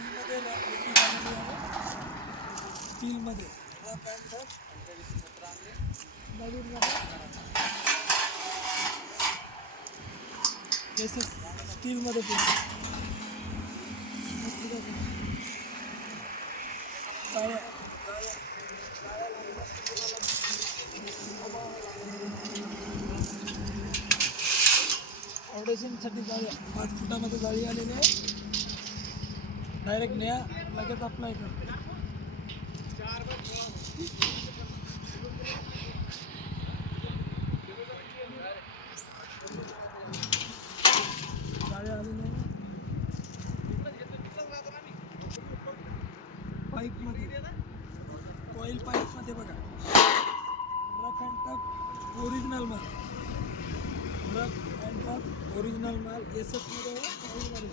Steel तीनमध्ये हा मध्य शर्ट नवीनमध्ये जसं स्टीलमध्ये डायरेक्ट न्या लगेच अप्लाय कर पाईपमध्ये ऑइल पाईपमध्ये बघा. रफ अँड टफ ओरिजिनल माल. रफ अँड टफ ओरिजिनल माल. एस एसमध्ये ऑइलमध्ये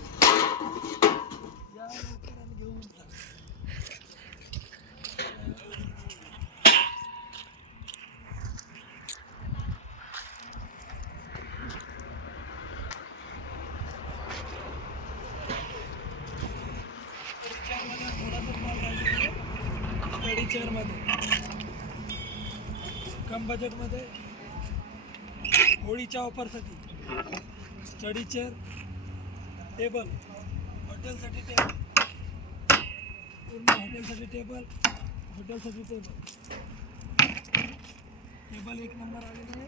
स्टडी चेअरमध्ये कम बजेटमध्ये होळीच्या ऑफरसाठी स्टडी चेअर टेबल हॉटेलसाठी टेबल पूर्ण हॉटेलसाठी टेबल हॉटेलसाठी टेबल टेबल एक नंबर आलेला आहे.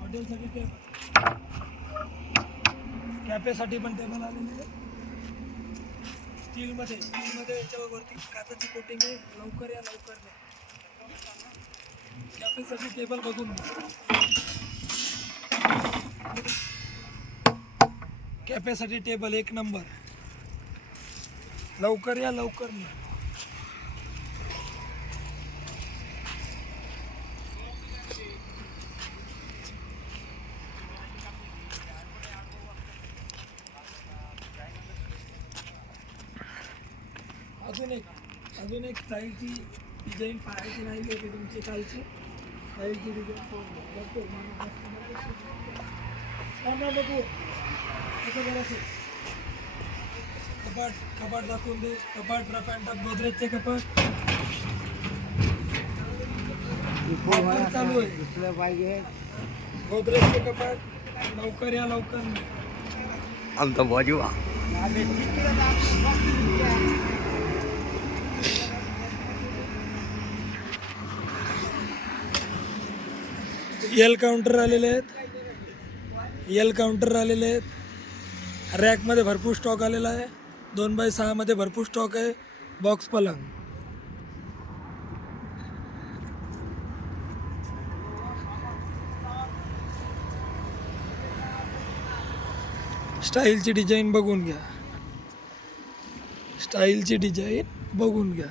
हॉटेलसाठी टेबल कॅफेसाठी पण टेबल आलेले आहे. स्टीलमध्ये स्टीलमध्ये याच्यावरती वरती काचाची कोटिंग आहे. लवकर या लवकर नाही कॅफेसाठी टेबल बघून घ्या. कॅफेसाठी टेबल एक नंबर लवकर या लवकर नाही अजून एक अजून एक स्टाईलची डिझाईन पाहायची नाही होती तुमची कालची. स्टाईलची डिझाईन बघतो कपाट कपाट दाखवून दे. कपाट रफ अँड टफ गोदरेजचे कपाट. वापर चालू आहे. दुसरं पाहिजे गोदरेजचे कपाट. लवकर या लवकर. आमचा बाजू एल काउंटर आलेले आहेत. एल काउंटर आलेले आहेत. रॅकमध्ये भरपूर स्टॉक आलेला आहे. दोन बाय सहामध्ये भरपूर स्टॉक आहे. बॉक्स पलंग. स्टाईलची डिझाईन बघून घ्या. स्टाईलची डिझाईन बघून घ्या.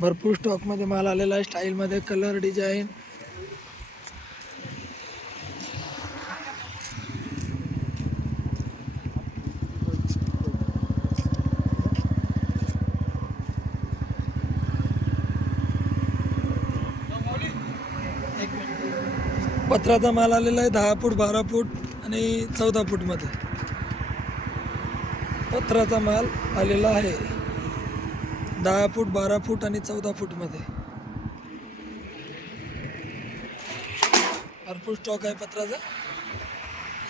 भरपूर स्टॉकमध्ये माल आलेला आहे. स्टाईलमध्ये कलर डिझाईन. पत्राचा माल आलेला आहे दहा फूट बारा फूट आणि चौदा फूटमध्ये. पत्राचा माल आलेला आहे दहा फूट बारा फूट आणि चौदा फूटमध्ये. भरपूर स्टॉक आहे पत्राचा.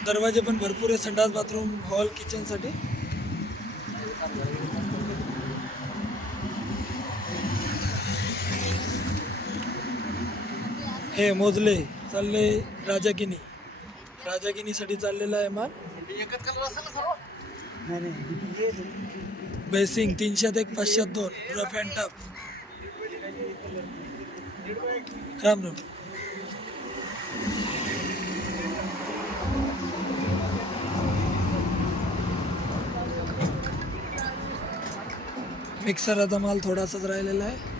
दरवाजे पण भरपूर आहे संडास बाथरूम हॉल किचनसाठी हे मोजले. चालले राजागिनी. राजागिनीसाठी चाललेला आहे माल. बेसिंग तीनशेत एक पाचशेत दोन. Rough and tough Ram Ram. मिक्सराचा माल थोडासाच राहिलेला आहे.